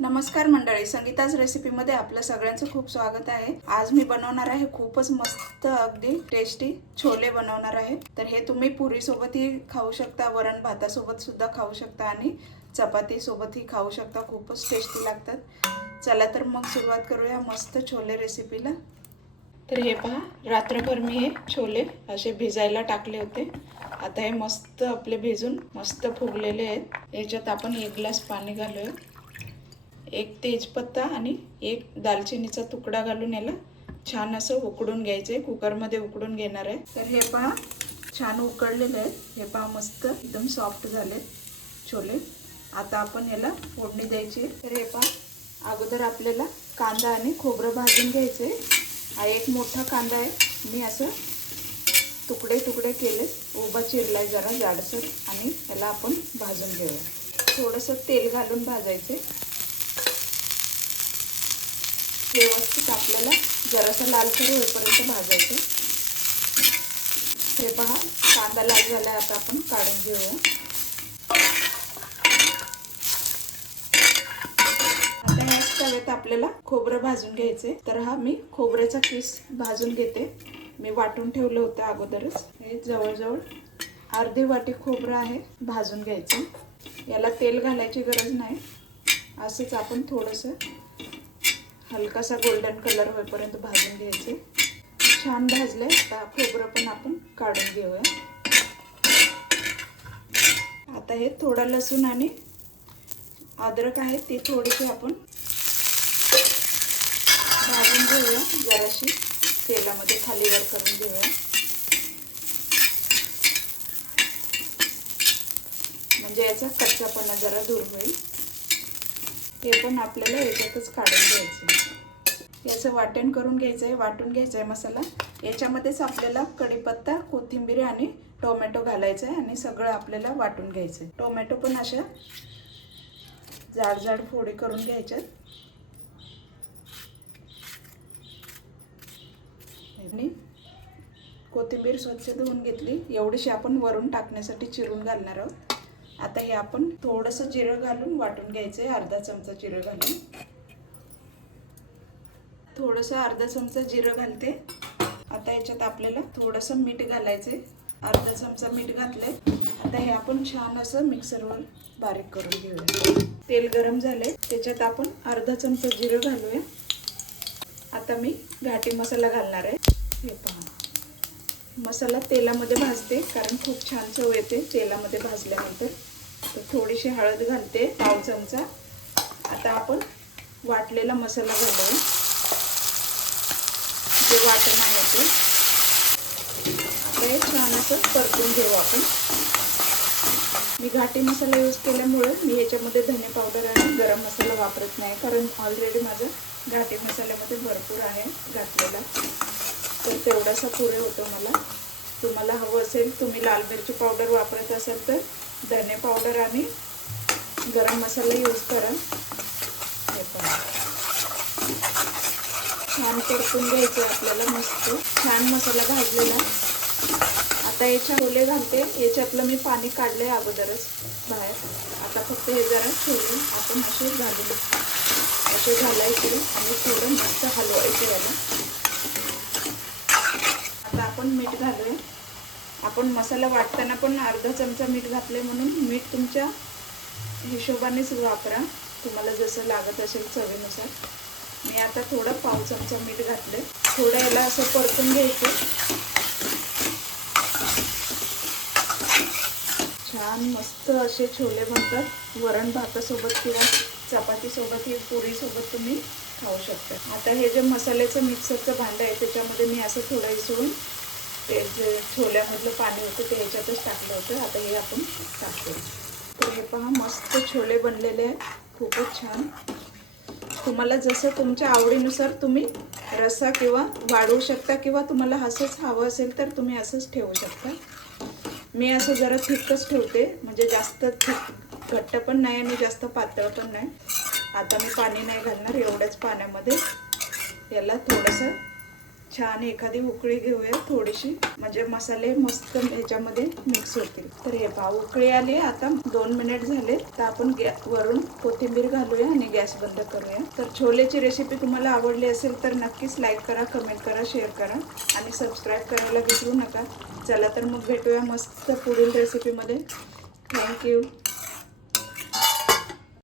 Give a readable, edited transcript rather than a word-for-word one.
नमस्कार मंडळी, संगीताज रेसिपीमध्ये आपलं सगळ्यांचं खूप स्वागत आहे। आज मी बनवणार आहे खूपच मस्त अगदी टेस्टी छोले बनवणार आहे। तर हे तुम्ही पुरी सोबतही खाऊ शकता, वरण भातासोबत सुद्धा खाऊ शकता आणि चपाती सोबतही खाऊ शकता। खूपच टेस्टी लागतात। चला तर मग सुरुवात करूया मस्त छोले रेसिपीला। तर हे पहा, रात्रभर मी हे छोले असे भिजायला टाकले होते। आता हे मस्त आपले भिजून मस्त फुगलेले आहेत। याच्यात आपण 1 ग्लास पाणी घालूया, 1 तेजपत्ता आणि 1 दालचिनीचा तुकडा घालून याला छान असं उकडून घ्यायचे। कुकरमध्ये उकडून घेणार आहे। तर हे पहा, छान उकडलेले आहेत। हे पहा, मस्त एकदम सॉफ्ट झाले छोले। आता आपण याला फोडणी द्यायची। तर हे पहा, अगोदर आपल्याला कांदा आणि खोबरं भाजून घ्यायचे। हा एक मोठा कांदा आहे, मी असं तुकडे तुकडे केले, उभा चिरलाय जरा जाडसर, आणि याला आपण भाजून घेऊया। थोडंसं तेल घालून भाजायचे। व्यवस्थित आपल्याला जरासा लालसर होईपर्यंत भाजायचे। हे पहा, कांदा लाल झाला, आता आपण काढून घेऊया। आता याच तव्यात आपल्याला खोबरं भाजून घ्यायचे। तर हा मी खोबऱ्याचा किस भाजून घेते। मी वाटून ठेवलं होतं अगोदरच। हे जवळजवळ अर्धी वाटी खोबरं आहे, भाजून घ्यायचं। याला तेल घालायची गरज नाही, असंच आपण थोडंसं हलकासा गोल्डन कलर होईपर्यंत भाजून घ्यायचे। छान भाजले। आता खोबरं पण आपण काढून घेऊया। आता हे थोडा लसूण आणि अद्रक आहे, ती थोडीशी आपण भाजून घेऊया, जराशी तेलामध्ये खाली वर करून घेऊया, म्हणजे याचा कच्चापणा जरा दूर होईल। हे पण आपल्याला याच्यातच काढून घ्यायचं। याचं वाटण करून घ्यायचं आहे, वाटून घ्यायचा आहे मसाला। याच्यामध्येच आपल्याला कढीपत्ता, कोथिंबीर आणि टोमॅटो घालायचं आहे, आणि सगळं आपल्याला वाटून घ्यायचं आहे। टोमॅटो पण अशा जाड जाड फोडी करून घ्यायच्यात, आणि कोथिंबीर स्वच्छ धुवून घेतली, एवढीशी आपण वरून टाकण्यासाठी चिरून घालणार आहोत। आता हे आपण थोडंसं जिरं घालून वाटून घ्यायचं आहे, अर्धा चमचा जिरं घालून। थोडंसं अर्धा चमचा जिरं घालते। आता याच्यात आपल्याला थोडंसं मीठ घालायचे, अर्धा चमचा मीठ घातले। आता हे आपण छान असं मिक्सरवर बारीक करून घेऊया। तेल गरम झाले, त्याच्यात आपण अर्धा चमचा जिरं घालूया। आता मी घाटी मसाला घालणार आहे। हे पहा, मसाला तेलामध्ये भाजते, कारण खूप छान चव येते तेलामध्ये भाजल्यानंतर। तर थोडीशी हळद घालते, पाव चमचा। आता आपण वाटलेला मसाला घालूया, जे वाटण आहे ते। आता हे छान असं परतून घेऊ आपण। मी घाटी मसाला यूज केल्यामुळे मी याच्यामध्ये धने पावडर आणि गरम मसाला वापरत नाही, कारण ऑलरेडी माझं घाटी मसाल्यामध्ये भरपूर आहे घातलेला, तर तेवढासा पुरे होतो मला। तुम्हाला हवं असेल, तुम्ही लाल मिरची पावडर वापरत असाल तर धने पावडर आणि गरम मसाला यूज करा। हे पहा, छान परतून घ्यायचं आपल्याला, मस्त छान मसाला भाजलेला। आता याच्या छोले घालते, याच्यातलं मी पाणी काढले अगोदरच बाहेर। आता फक्त हे जरा छोले आपण असे घालून असे घालायचे, आणि थोडं मस्त हलवायचं याला। आता आपण मीठ घालूया। आपण मसाला वाटताना पण अर्धा चमचा मीठ घातले, म्हणून मीठ तुमच्या हिशोबानेच वापरा, तुम्हाला जसं लागत असेल चवीनुसार। मी आता थोडं पाव चमचा मीठ घातले। थोडं याला असं परतून घ्यायचं। छान मस्त असे छोले बनतात, वरण भातासोबत किंवा चपातीसोबत, पुरीसोबत तुम्ही खाऊ शकता। आता हे जे मसाल्याचं मिक्सरचं भांडं आहे, त्याच्यामध्ये मी असं थोडं इसळून ते जे छोल्यामधलं पाणी होतं ते ह्याच्यातच टाकलं होतं। आता हे आपण टाकतो। तर हे पहा, मस्त छोले बनलेले आहेत, खूपच छान। तुम्हाला जसं तुमच्या आवडीनुसार तुम्ही रस्सा किंवा वाढवू शकता, किंवा तुम्हाला असंच हवं असेल तर तुम्ही असंच ठेवू शकता। मी असं जरा थिकच ठेवते, म्हणजे जास्त थिक घट्ट पण नाही आणि जास्त पातळ पण नाही। आता मी पाणी नाही घालणार, एवढ्याच पाण्यामध्ये याला थोडंसं छान एखादी उकळी घेऊया थोडीशी, म्हणजे मसाले मस्त ह्याच्यामध्ये मिक्स होतील. तर हे पहा उकळी आली. आता 2 मिनिट झाले तर आपण वरून कोथिंबीर घालूया आणि गॅस बंद करूया. तर छोलेची रेसिपी तुम्हाला आवडली असेल तर नक्कीच लाईक करा, कमेंट करा, शेअर करा आणि सबस्क्राईब करायला विसरू नका. चला तर मग भेटूया मस्त पुढील रेसिपीमध्ये. थँक्यू.